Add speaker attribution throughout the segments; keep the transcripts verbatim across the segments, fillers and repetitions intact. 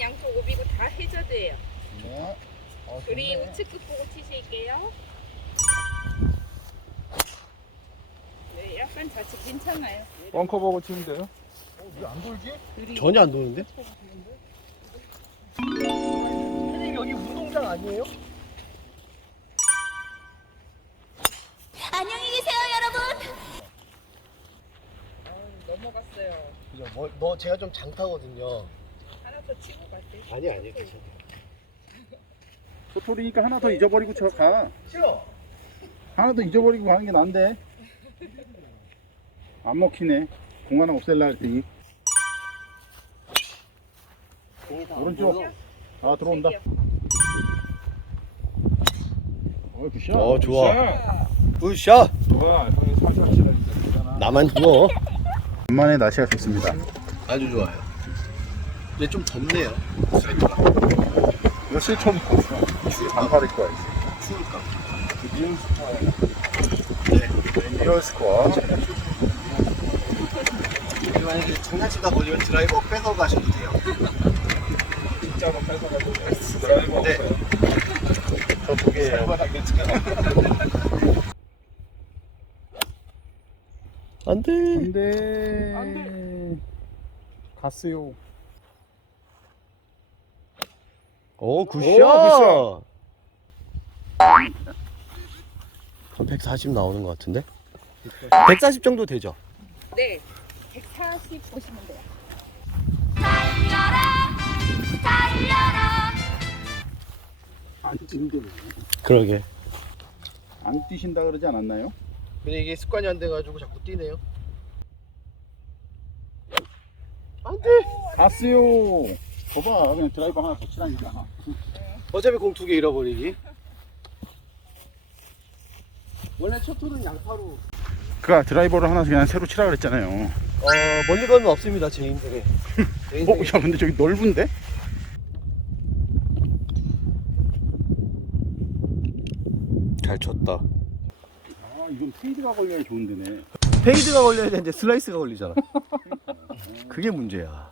Speaker 1: 양쪽 오비고 다 해저드예요.
Speaker 2: 네. 어,
Speaker 1: 우리
Speaker 2: 좋네.
Speaker 1: 우측 끝 보고 치실게요. 네, 약간 좌측 괜찮아요.
Speaker 3: 벙커 보고 치면 돼요?
Speaker 2: 어, 왜 안 돌지?
Speaker 1: 그리고
Speaker 4: 전혀 안 도는데?
Speaker 2: 선생님 여기 운동장 아니에요?
Speaker 5: 안녕히 계세요, 여러분.
Speaker 1: 넘어갔어요.
Speaker 4: 그죠? 뭐, 너 제가 좀 장타거든요.
Speaker 1: 하나 더 치고 갈게요.
Speaker 4: 아니 아니 괜찮아.
Speaker 3: 도토리니까 하나 더 잊어버리고 저 가.
Speaker 4: 싫어.
Speaker 3: 하나 더 잊어버리고 가는 게 난데. 안 먹히네. 공 하나 없앨라 했더니. 오른쪽. 아, 들어온다. 어, 굿샷.
Speaker 4: 어, 좋아.
Speaker 3: 굿샷.
Speaker 4: 굿샷.
Speaker 3: 좋아. 형이 살살 치라니까.
Speaker 4: 나만 죽어.
Speaker 3: 간만에 날씨가 좋습니다.
Speaker 4: 아주 좋아요. 근데 좀 덥네요.
Speaker 3: 이거 실촌 반팔 입고 와야지.
Speaker 4: 추울까?
Speaker 3: 미운 스코어. 네. 리얼 스코어.
Speaker 4: 만약에 장난치다 걸리면 드라이버 뺏어 가셔도 돼요.
Speaker 3: 진짜로 뺏어가지고 드라이버
Speaker 4: 네.
Speaker 3: 없어요.
Speaker 4: 저 두 개예요. 안 돼.
Speaker 3: 안돼.
Speaker 1: 안돼.
Speaker 3: 갔어요.
Speaker 4: 오, 굿샷.
Speaker 3: 오,
Speaker 4: 한 백사십 나오는 것 같은데? 백사십 정도 되죠?
Speaker 1: 네, 백사십 보시면 돼요.
Speaker 5: 달려라, 달려라.
Speaker 3: 안 뛰는데
Speaker 4: 그러게.
Speaker 3: 안 뛰신다 그러지 않았나요?
Speaker 4: 근데 이게 습관이 안 돼가지고 자꾸 뛰네요. 안 돼.
Speaker 3: 갔어요. 거봐, 그냥 드라이버 하나 더 치라니까.
Speaker 4: 어차피 공 두 개 잃어버리기. 원래 첫 툴은 양파로.
Speaker 3: 그 드라이버를 하나 그냥 새로 치라 그랬잖아요.
Speaker 4: 어, 멀리 가는 없습니다, 제 인생에. 제
Speaker 3: 어,
Speaker 4: 인생에.
Speaker 3: 야, 근데 저기 넓은데?
Speaker 4: 잘 쳤다.
Speaker 3: 아, 이건 페이드가 걸려야 좋은 데네.
Speaker 4: 페이드가 걸려야 되는데 슬라이스가 걸리잖아. 그게 문제야.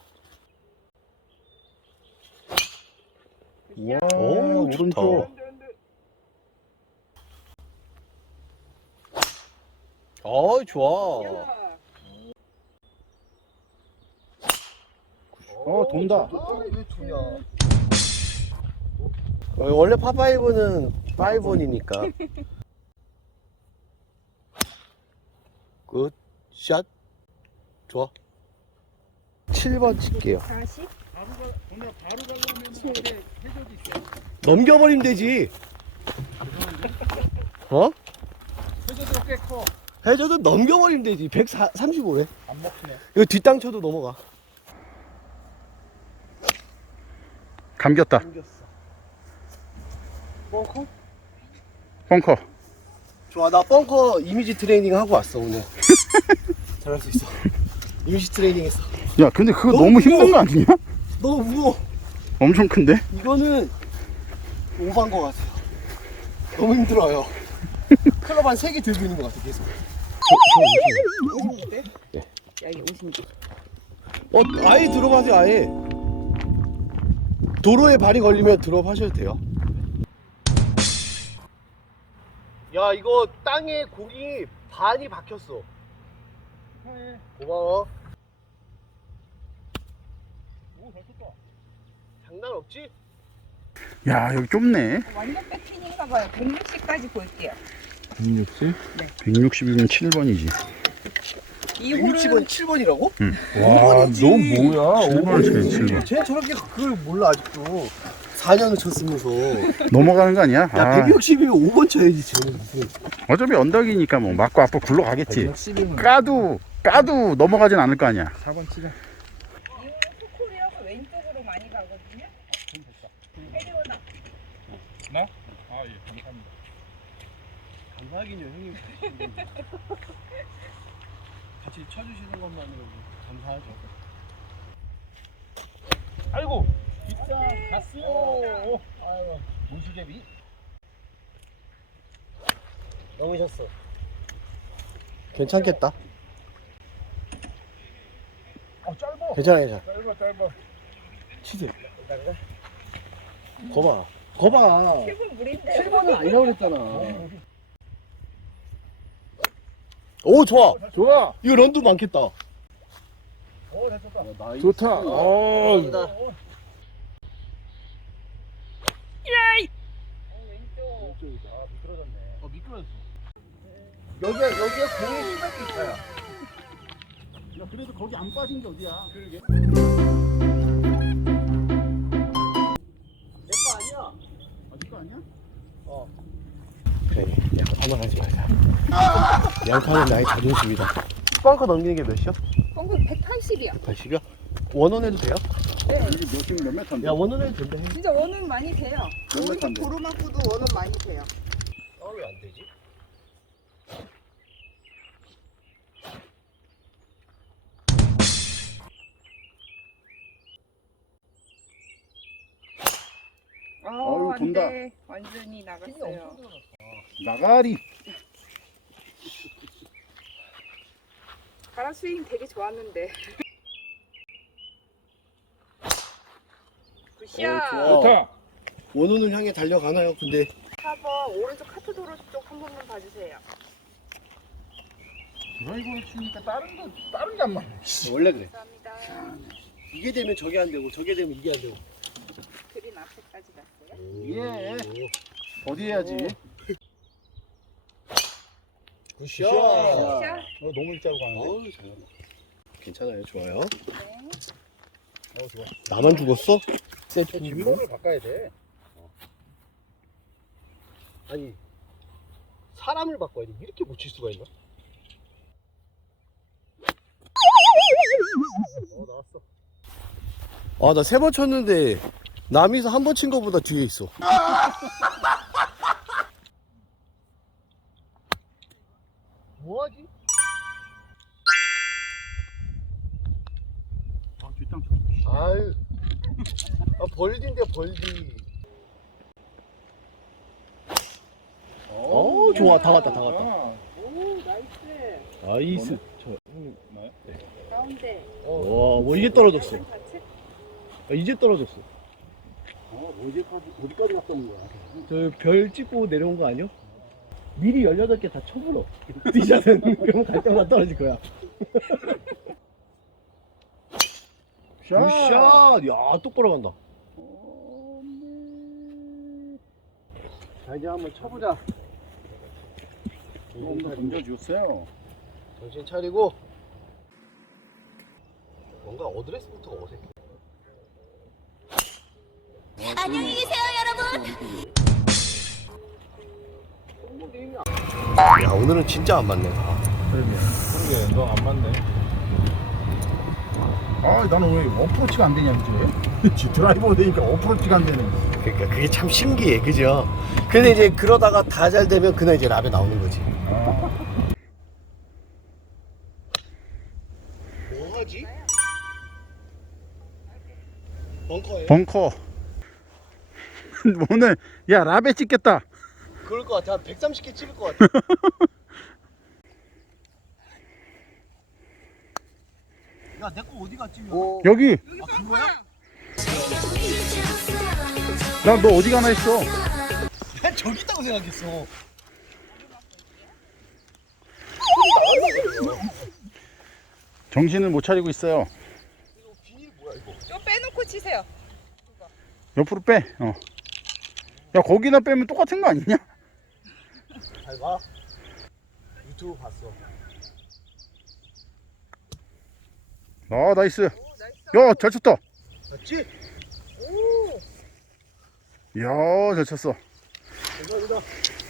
Speaker 3: 와,
Speaker 4: 오,
Speaker 3: 오른쪽.
Speaker 4: 어, 좋아.
Speaker 3: 어, 돈다.
Speaker 4: 아, 왜 도냐? 어, 원래 파파이브는 파이브원이니까. 굿, 샷. 좋아. 칠 번 칠게요.
Speaker 1: 사십?
Speaker 4: 넘겨버리면 되지. 어?
Speaker 3: 해저드가 꽤 커.
Speaker 4: 해저드 넘겨버리면 되지. 백삼십오래.
Speaker 3: 안 먹히네.
Speaker 4: 이거 뒷땅 쳐도 넘어가.
Speaker 3: 감겼다.
Speaker 4: 넘겼어. 벙커?
Speaker 3: 벙커.
Speaker 4: 좋아, 나 벙커 이미지 트레이닝 하고 왔어, 오늘. 잘할 수 있어. 이미지 트레이닝 했어.
Speaker 3: 야, 근데 그거
Speaker 4: 너무
Speaker 3: 너무 힘든 거 아니냐?
Speaker 4: 너무 무거워.
Speaker 3: 엄청 큰데?
Speaker 4: 이거는 오버한 거 같아요. 너무 힘들어요. 클럽 한 세 개 들고 있는 것 같아, 계속.
Speaker 1: 오십 대?
Speaker 4: 네.
Speaker 1: 여기 오십 대.
Speaker 4: 어, 아예 들어가세요, 아예. 도로에 발이 걸리면 드롭 하셔도 돼요. 야, 이거 땅에 공이 반이 박혔어. 고마워. 장난 없지?
Speaker 3: 야, 여기 좁네.
Speaker 1: 완전 백핀인가 봐요. 백육십까지 볼게요.
Speaker 3: 백육십?
Speaker 1: 네.
Speaker 3: 백육십이면 칠 번이지.
Speaker 1: 이
Speaker 4: 백육십 원 칠 번이라고?
Speaker 3: 응. 와, 너 뭐야? 칠 번을 쳐, 칠 번.
Speaker 4: 쟤 저렇게 그걸 몰라, 아직도. 사 년을 쳤으면서.
Speaker 3: 넘어가는 거 아니야?
Speaker 4: 야,
Speaker 3: 아,
Speaker 4: 백육십이면 오 번 쳐야지, 쟤는 무슨.
Speaker 3: 어차피 언덕이니까 뭐 맞고 앞으로 굴러가겠지.
Speaker 2: 백육십이면
Speaker 3: 까도, 까도 넘어가진 않을 거 아니야.
Speaker 2: 사 번 치자.
Speaker 1: 이거는 코코리아가 왼쪽으로 많이 가거든요. 해리오나.
Speaker 3: 나? 아, 예, 감사합니다.
Speaker 4: 감사하긴요, 형님. 같이 쳐주시는 것만으로도 감사하죠.
Speaker 3: 아이고, 진짜 갔어요. 아유, 문수제비.
Speaker 4: 넘으셨어. 괜찮겠다.
Speaker 3: 어, 짧아.
Speaker 4: 괜찮아, 괜찮아.
Speaker 3: 짧아, 짧아.
Speaker 4: 치세요. 거봐. 거봐.
Speaker 1: 칠 분 물인데.
Speaker 4: 칠 번은 아니라고 그랬잖아. 오, 좋아.
Speaker 2: 좋아.
Speaker 4: 이거 런도 많겠다.
Speaker 2: 어, 됐다.
Speaker 3: 나이스.
Speaker 2: 좋다. 어.
Speaker 1: 어, 왼쪽.
Speaker 2: 왼쪽이다. 아, 미끄러졌네.
Speaker 4: 어, 미끄러졌어.
Speaker 2: 여기에, 여기에 공이 심하게 있어요.
Speaker 3: 야, 그래도 거기 안 빠진 게 어디야? 그러게.
Speaker 4: 내 거 아니야?
Speaker 3: 아, 니거 아니야?
Speaker 4: 그래, 양파만 하지 말자. 양파는 나의 자존심이다. 벙커 넘기는 게 몇이야?
Speaker 1: 방금 백팔십이야.
Speaker 4: 백팔십이야? 원원 해도 돼요?
Speaker 1: 네.
Speaker 3: 이게 몇십 몇 메타인데?
Speaker 4: 야, 원원 해도 된다.
Speaker 1: 진짜 원은 많이 돼요.
Speaker 3: 몇
Speaker 1: 오른쪽
Speaker 3: 메타인데?
Speaker 1: 도로망구도 원은 많이 돼요.
Speaker 4: 아, 왜 안 되지?
Speaker 1: 아,
Speaker 3: 어우,
Speaker 1: 안
Speaker 3: 돈다.
Speaker 1: 돼. 완전히 나갔어요.
Speaker 3: 나가리.
Speaker 1: 가라 스윙 되게 좋았는데. 굿샷.
Speaker 4: 좋아.
Speaker 2: 좋다.
Speaker 4: 원원을 향해 달려가나요? 근데
Speaker 1: 사 번 오른쪽 카트 도로 쪽 한 번만 봐주세요.
Speaker 2: 드라이버를 치니까 다른 거, 다른 게 안 맞네.
Speaker 4: 원래 그래.
Speaker 1: 감사합니다.
Speaker 4: 이게 되면 저게 안 되고 저게 되면 이게 안 되고.
Speaker 1: 그린 앞에까지 갔어요.
Speaker 3: 예. 어디 해야지?
Speaker 4: 굿샷.
Speaker 1: 굿샷.
Speaker 2: 어, 너무 일자로 가는데.
Speaker 4: 어우, 잘한다. 괜찮아요. 좋아요.
Speaker 1: 네.
Speaker 2: 어, 좋아.
Speaker 4: 나만 죽었어?
Speaker 2: 뒷목을 바꿔야 돼.
Speaker 4: 아니, 사람을 바꿔야 돼. 이렇게 못 칠 수가 있나?
Speaker 2: 어, 나왔어.
Speaker 4: 아, 나 세 번 쳤는데 남이서 한 번 친 거보다 뒤에 있어. 뭐하지?
Speaker 3: 아, 뒷땅
Speaker 4: 아유, 아, 벌디인데 벌디. 어, 좋아. 다 갔다, 다 갔다.
Speaker 1: 오, 나이스.
Speaker 4: 나이스. 저,
Speaker 3: 나요?
Speaker 1: 가운데.
Speaker 4: 와, 멀리 떨어졌어.
Speaker 1: 약간 좌측.
Speaker 4: 아, 이제 떨어졌어.
Speaker 3: 어, 어디까지, 어디까지 갔다는 거야?
Speaker 4: 저 별 찍고 내려온 거 아니야? 미리 열여덟 개 다 쳐불어. 디샷은 그러면 갈 때마다 떨어질 거야. 굿샷! 야, 똑바로 간다.
Speaker 2: 자, 이제 한번 쳐보자.
Speaker 3: 조금 더 던져주세요.
Speaker 4: 정신 차리고. 뭔가 어드레스부터가 어색해.
Speaker 5: 안녕히 계세요 여러분.
Speaker 4: 야, 오늘은 진짜 안 맞네.
Speaker 2: 그러게, 너 안 맞네.
Speaker 3: 아, 나는 왜 어프로치가 안 되냐, 이제? 드라이버 되니까 어프로치가 안 되네.
Speaker 4: 그러니까 그게 참 신기해, 그죠? 근데 이제 그러다가 다 잘 되면 그날 이제 랍에 나오는 거지.
Speaker 3: 아,
Speaker 4: 뭐 하지? 벙커예요?
Speaker 3: 벙커. 오늘, 야, 라베 찍겠다.
Speaker 4: 그럴 것 같아. 한 백삼십 개 찍을 것 같아. 야, 내 거 어디 갔지? 어.
Speaker 3: 여기,
Speaker 1: 여기 뻥뻥.
Speaker 3: 나 너 어디 가나 했어.
Speaker 4: 난 저기 있다고 생각했어.
Speaker 3: 정신을 못 차리고 있어요.
Speaker 4: 이거 비닐 뭐야, 이거?
Speaker 1: 좀 빼놓고 치세요.
Speaker 3: 옆으로 빼. 어. 야, 거기나 빼면 똑같은 거 아니냐?
Speaker 4: 잘 봐. 유튜브 봤어.
Speaker 3: 아, 나이스.
Speaker 1: 오, 나이스.
Speaker 3: 야, 잘 쳤다.
Speaker 4: 맞지?
Speaker 1: 오.
Speaker 3: 이야, 잘 쳤어.
Speaker 4: 감사합니다.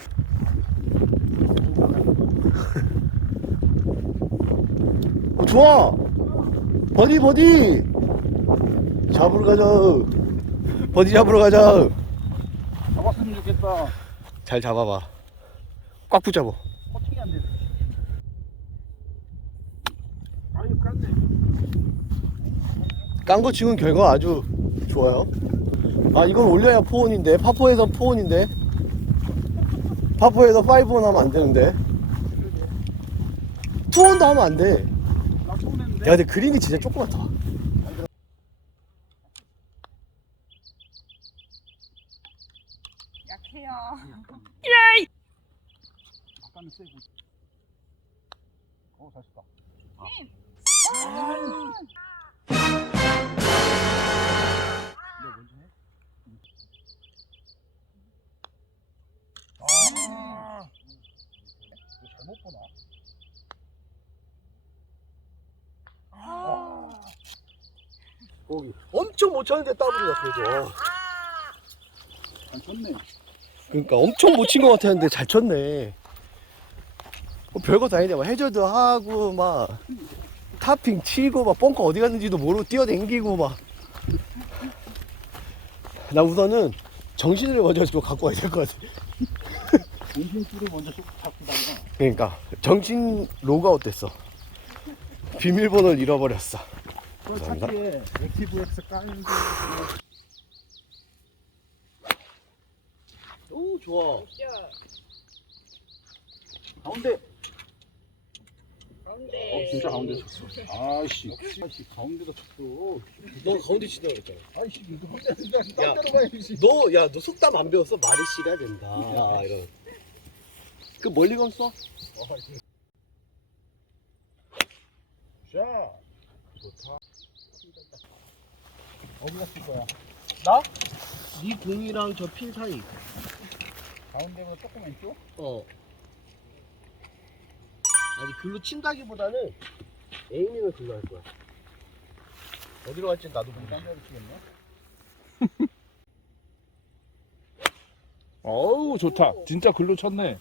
Speaker 4: 어, 좋아. 버디 버디. 잡으러 가자. 버디 잡으러 가자.
Speaker 3: 잡았으면 좋겠다.
Speaker 4: 잘 잡아봐. 꽉 붙잡아.
Speaker 3: 어떻게 안 돼? 아유, 깐데.
Speaker 4: 깐 거 치고는 결과 아주 좋아요. 아, 이건 올려야 포온인데. 파포에선 포온인데. 파포에서 파이브온 하면 안 되는데. 투온도 하면 안 돼.
Speaker 3: 나 쏘냈는데.
Speaker 4: 야, 근데 그린이 진짜 조그맣다.
Speaker 3: 아까는 세고. 어, 잘 쳤다. 너 먼저 해? 아, 이거 잘못 보나?
Speaker 4: 거기 엄청 못 쳤는데 더블이 났어.
Speaker 3: 잘 쳤네.
Speaker 4: 그러니까 엄청 못 친 것 같았는데 잘 쳤네. 뭐 별거 다 했네. 막 해저드 하고 막 타핑 치고 막 벙커 어디 갔는지도 모르고 뛰어댕기고 막. 나 우선은 정신을 먼저 좀 갖고 와야 될 것 같아.
Speaker 3: 정신줄을 먼저 쏙 잡고 다니가.
Speaker 4: 그러니까 정신 로그아웃 됐어. 비밀번호를 잃어버렸어. 감사합니다.
Speaker 3: 차기에 액티브엑스 까는 게.
Speaker 4: 오 좋아.
Speaker 3: 가운데.
Speaker 1: 가운데.
Speaker 3: 어, 진짜 가운데 쳤어. 아이씨. 아이씨, 가운데다 쳤어.
Speaker 4: 너 가운데 치다고 했잖아.
Speaker 3: 아이씨, 이거 혼자
Speaker 4: 야.
Speaker 3: 딴데로 가야지.
Speaker 4: 너, 야, 너 속담 안 배웠어? 말이 씨가 된다. 이런. 그 멀리 건 써?
Speaker 3: 자. 좋다. 어디 갔을 거야?
Speaker 4: 나? 네 공이랑 저 핀 사이.
Speaker 3: 가운데보다 조금 왼쪽?
Speaker 4: 어. 아니, 글로 친다기보다는 에이밍을 글로 할 거야. 어디로 갈지 나도 모르겠어.
Speaker 3: 딴 데로 치겠네? 어우, 좋다. 진짜 글로 쳤네.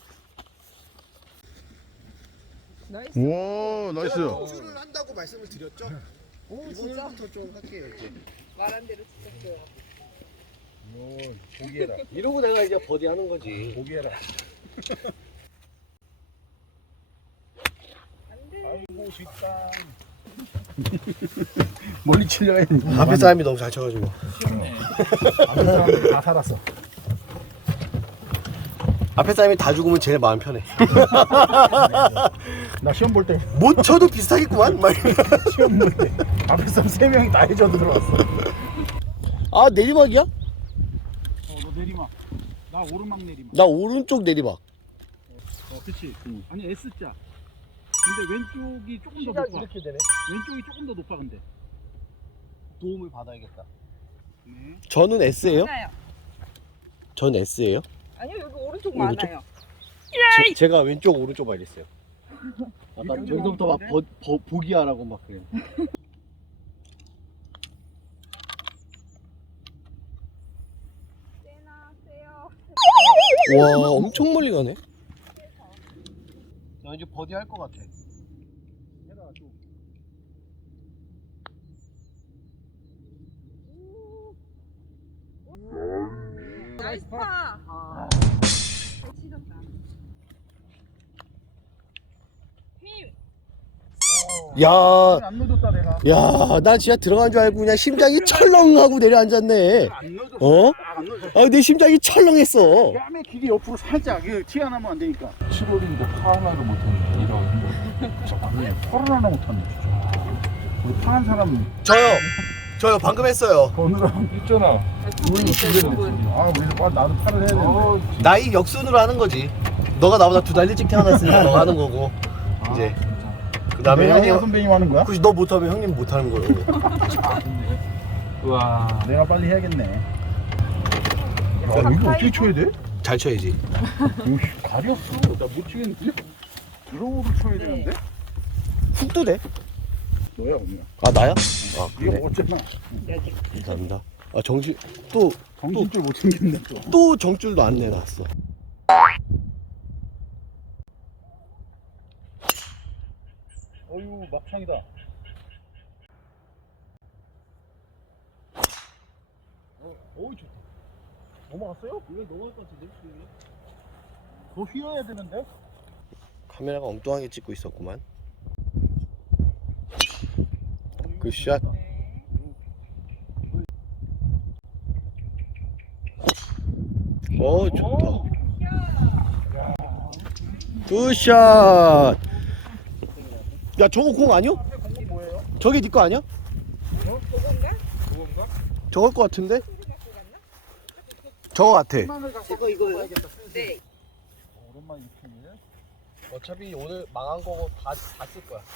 Speaker 1: 나이스.
Speaker 3: 와, 나이스.
Speaker 4: 공수를 한다고 말씀을 드렸죠?
Speaker 1: 오, 진짜
Speaker 4: 이번부터 좀 할게요, 이제.
Speaker 1: 말한 대로 치셨어요.
Speaker 3: 오, 보기해라.
Speaker 4: 이러고 내가 이제 버디 하는 거지.
Speaker 3: 보기해라.
Speaker 1: 안 돼.
Speaker 3: 아이고, 쉽다. 멀리 치려고 했는데.
Speaker 4: 앞에 사람이 너무 잘 쳐가지고.
Speaker 3: 앞에 사람들 다 살았어.
Speaker 4: 앞에 사람이 다 죽으면 제일 마음 편해.
Speaker 3: 나 시험 볼 때,
Speaker 4: 못 쳐도 비슷하겠구만. 막 이러면서.
Speaker 3: 시험 볼 때, 앞에 사람 세 명이 다 해줘도 들어왔어.
Speaker 4: 아, 내리막이야?
Speaker 3: 어, 너 내리막. 나 오르막 내리막.
Speaker 4: 나 오른쪽 내리막.
Speaker 3: 어, 그치. 아니, S자. 근데 왼쪽이 조금 더 높아.
Speaker 4: 이렇게 되네.
Speaker 3: 왼쪽이 조금 더 높아, 근데.
Speaker 4: 도움을 받아야겠다.
Speaker 3: 네.
Speaker 4: 저는 S예요?
Speaker 1: 많아요.
Speaker 4: 전 S예요?
Speaker 1: 아니요, 여기 오른쪽
Speaker 4: 오른쪽?
Speaker 1: 많아요.
Speaker 4: 제, 제가 왼쪽 오른쪽 막 이랬어요. 아까 여기서부터 막 버, 버, 보기하라고 막 그래.
Speaker 1: 세나, 세요.
Speaker 4: 와, 엄청 멀리 가네. 나 이제 버디 할 것 같아.
Speaker 3: 해라, 좀.
Speaker 1: 나이스 파. 잘 치셨다. 힘.
Speaker 4: 야,
Speaker 3: 안 넣어줬다, 내가.
Speaker 4: 야, 나 진짜 들어간 줄 알고 그냥 심장이 철렁하고 내려앉았네.
Speaker 3: 안 넣어줬어.
Speaker 4: 어?
Speaker 3: 아, 안 넣어줬어.
Speaker 4: 아, 내 심장이 철렁했어.
Speaker 3: 뺨의 길이 옆으로 살짝 티 하나면 안 되니까. 칠월인데 파 하나도 못했네. 이런. 진짜 맞네. 팔을 하나 못했네, 진짜. 우리 파한 사람
Speaker 4: 저요. 저요, 방금 했어요.
Speaker 3: 번호랑 있잖아. 우리 집에 아, 우리 빠 나도 팔을 해야 되는데.
Speaker 4: 나이 역순으로 하는 거지. 너가 나보다 두 달 일찍 태어났으니까 너가 하는 거고. 이제. 그 다음에
Speaker 3: 내가
Speaker 4: 형님.
Speaker 3: 선배님 하는 거야?
Speaker 4: 혹시 너 못하면 형님 못하는 거예요.
Speaker 3: 우와. 내가 빨리 해야겠네. 야, 이거 어떻게 쳐야 돼?
Speaker 4: 잘 쳐야지.
Speaker 3: 오씨, 가렸어. 나 못 치겠는데? 드로우로 쳐야 되는데?
Speaker 4: 훅도 돼?
Speaker 3: 너야, 언니야.
Speaker 4: 아, 나야? 아,
Speaker 3: 이거
Speaker 4: 그래.
Speaker 3: 먹었잖아.
Speaker 4: 감사합니다. 아, 정신, 또,
Speaker 3: 정신줄 못 챙겼네, 또.
Speaker 4: 또 정줄도 안 내놨어.
Speaker 3: 어휴, 막창이다. 어이, 좋다. 넘어갔어요?
Speaker 4: 이거 넘어갈 것 같은데?
Speaker 3: 더 휘어야 되는데?
Speaker 4: 카메라가 엉뚱하게 찍고 있었구만. 굿샷. 어, 좋다. 굿샷. 야, 저거 공 아니야? 저게 네 거 아니야?
Speaker 1: 저건가?
Speaker 4: 저걸 거 같은데? 저거 같아.
Speaker 1: 이거 이거. 네.
Speaker 3: 오랜만에 이렇게.
Speaker 4: 어차피 오늘 망한 거고 다 다 쓸 거야.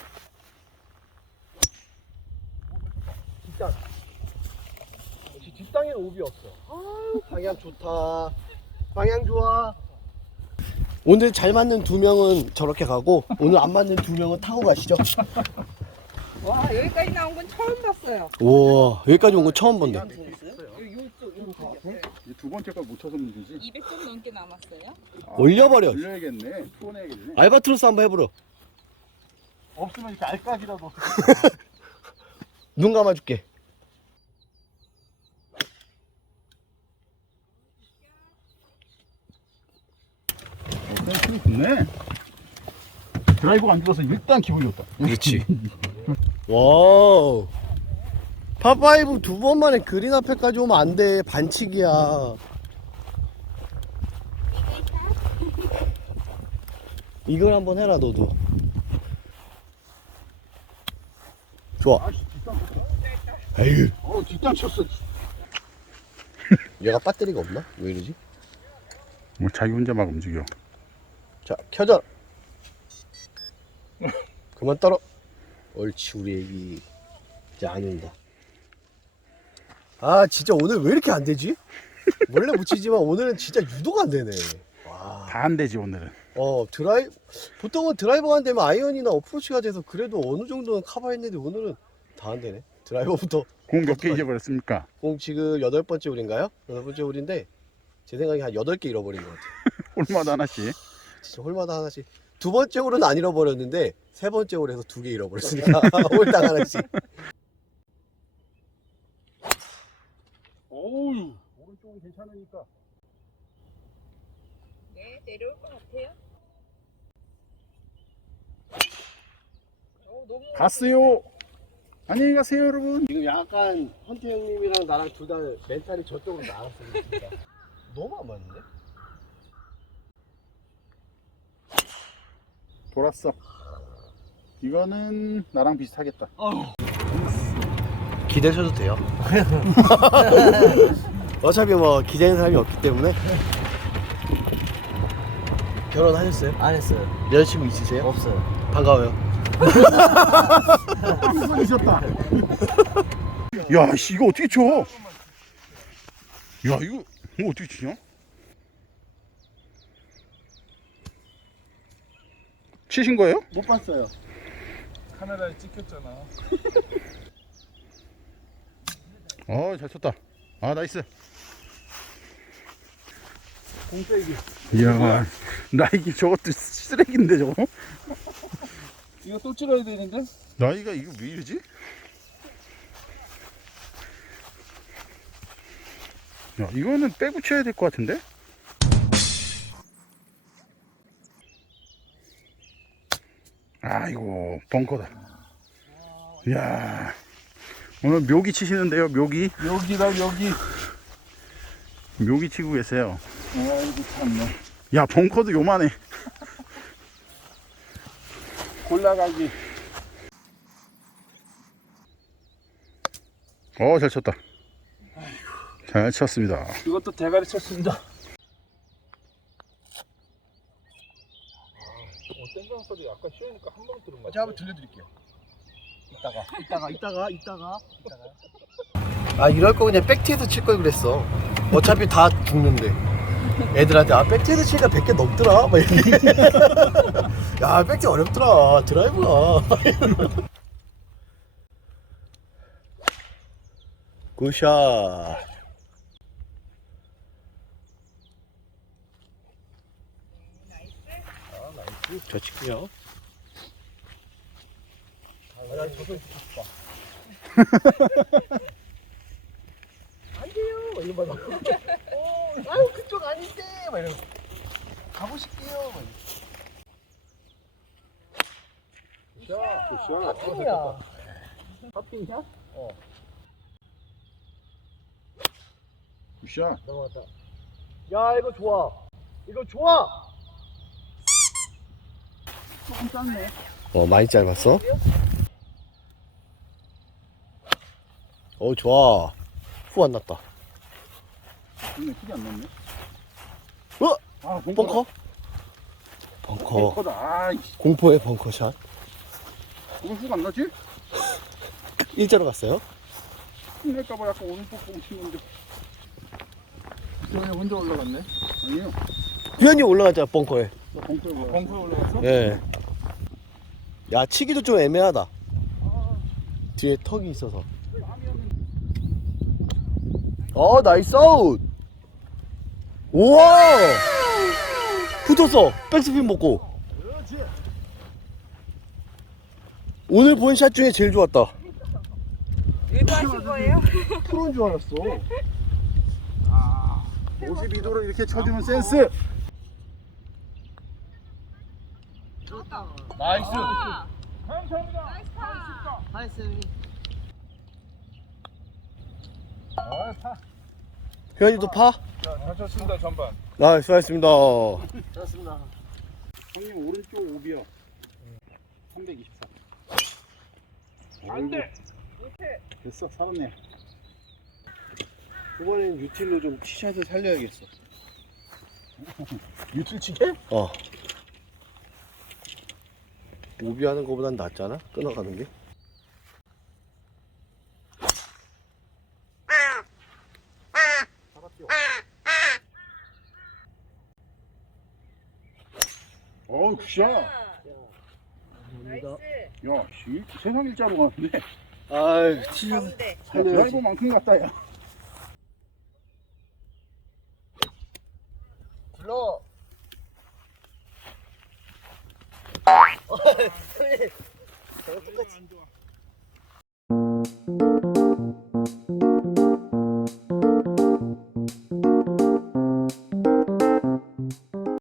Speaker 4: 뒷땅. 역시 뒷땅에는 오비 없어. 아, 방향 좋다. 방향 좋아. 오늘 잘 맞는 두 명은 저렇게 가고 오늘 안 맞는 두 명은 타고 가시죠.
Speaker 1: 와 여기까지 나온 건 처음 봤어요.
Speaker 4: 우와, 여기까지 온 거 처음 본다.
Speaker 1: 요 요쪽 요쪽.
Speaker 3: 이제 두 번째 걸 못 쳐서 문제지.
Speaker 1: 이백 점 넘게 남았어요.
Speaker 3: 아,
Speaker 4: 올려버려.
Speaker 3: 올려야겠네. 투어내야겠네.
Speaker 4: 알바트로스 한번 해보러.
Speaker 3: 없으면 이렇게 알까기라도.
Speaker 4: 눈 감아줄게.
Speaker 3: 어, 힘이 좋네. 드라이버가 안 들어서 일단 기분이 좋다.
Speaker 4: 그렇지. 와우. 파파이브 두 번 만에 그린 앞에까지 오면 안 돼. 반칙이야. 이걸 한번 해라, 너도. 좋아.
Speaker 3: 아씨, 뒷땅 쳤어.
Speaker 4: 에휴.
Speaker 3: 어, 뒷땅 쳤어.
Speaker 4: 얘가 배터리가 없나? 왜 이러지?
Speaker 3: 뭐 자기 혼자 막 움직여.
Speaker 4: 자, 켜져. 그만 떨어. 옳지, 우리 애기. 이제 안 온다. 아, 진짜 오늘 왜 이렇게 안 되지? 원래 못 치지만 오늘은 진짜 유도가 안 되네. 와.
Speaker 3: 다 안 되지 오늘은.
Speaker 4: 어, 드라이, 보통은 드라이버가 안 되면 아이언이나 어프로치가 돼서 그래도 어느 정도는 커버했는데 오늘은 다 안 되네. 드라이버부터.
Speaker 3: 공 몇 개 잊어버렸습니까?
Speaker 4: 공 지금 여덟 번째 홀인가요? 여덟 번째 홀인데, 제 생각에 한 여덟 개 잃어버린 것 같아요.
Speaker 3: 홀마다 하나씩.
Speaker 4: 진짜 홀마다 하나씩. 두 번째 홀은 안 잃어버렸는데, 세 번째 홀에서 두 개 잃어버렸으니까, 홀당 하나씩.
Speaker 3: 어우, 오른쪽은 괜찮으니까.
Speaker 1: 네 내려올 것 같아요. 어, 너무
Speaker 3: 갔어요. 안녕히 가세요, 여러분.
Speaker 4: 지금 약간 헌태 형님이랑 나랑 둘 다 멘탈이 저쪽으로 나갔어. 너무 안 맞는데?
Speaker 3: 돌았어. 이거는 나랑 비슷하겠다.
Speaker 4: 기대셔도 돼요. 어차피 뭐 기대는 사람이 없기 때문에. 결혼하셨어요?
Speaker 2: 안 했어요.
Speaker 4: 여자친구 있으세요?
Speaker 2: 없어요.
Speaker 4: 반가워요.
Speaker 3: 한번 있었다. 야, 씨, 이거 어떻게 쳐? 야, 이거, 이거 어떻게 치냐? 치신 거예요?
Speaker 4: 못 봤어요.
Speaker 3: 카메라에 찍혔잖아. 어, 잘 쳤다. 아, 나이스.
Speaker 4: 공빼기.
Speaker 3: 이야, 나이기 저것도 쓰레기인데, 저거?
Speaker 2: 이거 또 찔러야 되는데?
Speaker 3: 나이가 이거 왜 이러지? 야, 이거는 빼고 쳐야 될 것 같은데? 아이고, 벙커다. 이야, 오늘 묘기 치시는데요, 묘기?
Speaker 2: 여기다 여기.
Speaker 3: 묘기 치고 계세요.
Speaker 2: 아이고 참네.
Speaker 3: 야, 벙커도 요만해.
Speaker 2: 골라가기.
Speaker 3: 어, 잘 쳤다. 잘 쳤습니다.
Speaker 2: 이것도 대가리 쳤습니다.
Speaker 3: 땡강 소리 아까 쉬우니까 한 번 들은 거
Speaker 4: 제가 한번 들려드릴게요. 이따가, 이따가, 이따가, 이따가, 이따가. 아, 이럴 거 그냥 백티에서 칠 걸 그랬어. 어차피 다 죽는데. 애들한테 아 백티에서 치니까 백 개 넘더라. 막 이렇게. 야, 백티 어렵더라. 드라이브가. 굿샷. 저 칠게요. 아, 나 저도 싶다. 안 돼요. 이거 봐. 어, 아유 그쪽 아닌데. 막 이러고. 가보실게요. 막
Speaker 3: 굿샷, 굿샷.
Speaker 4: 핫핑이야.
Speaker 2: 팝핑샷?
Speaker 4: 어.
Speaker 3: 굿샷.
Speaker 4: 넘어갔다. 야, 이거 좋아. 이거 좋아.
Speaker 3: 조금 짧네.
Speaker 4: 어, 많이 짧았어. 어, 좋아. 후 안 났다.
Speaker 3: 근데 킬이 안 났네.
Speaker 4: 어?
Speaker 3: 아,
Speaker 4: 벙커? 벙커.
Speaker 3: 벙커다. 아,
Speaker 4: 공포의 벙커샷.
Speaker 3: 그건 수가 안 나지?
Speaker 4: 일자로 갔어요?
Speaker 3: 끝낼까봐 약간 오른쪽 보고 치는데. 저기 혼자 올라갔네? 아니요.
Speaker 4: 휘현이 올라갔잖아, 벙커에.
Speaker 3: 저 벙커에 올라갔어. 벙커에 올라갔어?
Speaker 4: 예. 야, 치기도 좀 애매하다. 뒤에 턱이 있어서. 어, 나이스 아웃! 우와! 붙었어! 백스핀 먹고. 오늘 본 샷 중에 제일 좋았다.
Speaker 1: 일부하신 거예요?
Speaker 3: 프로인 줄 알았어. 아, 오십이 도로 이렇게 쳐주는 센스.
Speaker 2: 나이스.
Speaker 4: 휘현이도 파?
Speaker 2: 잘 쳤습니다 전반.
Speaker 4: 아, 수고하셨습니다.
Speaker 3: 형님 오른쪽 오비야. 삼백이십사.
Speaker 2: 안 돼.
Speaker 3: 됐어, 살았네.
Speaker 4: 이번엔 유틸로 좀 티샷을 살려야겠어.
Speaker 3: 유틸 치게?
Speaker 4: 어. 오비 하는 거보단 낫잖아? 끊어가는 게.
Speaker 3: 어우, 굿샷.
Speaker 1: 나이스.
Speaker 3: 야, 씨, 세상 일자로 가는데.
Speaker 4: 아이, 티샷을
Speaker 1: 가운데.
Speaker 4: 살려야지.
Speaker 3: 드라이버만큼 갔다, 야.
Speaker 2: 불러.
Speaker 4: 저랑 똑같이.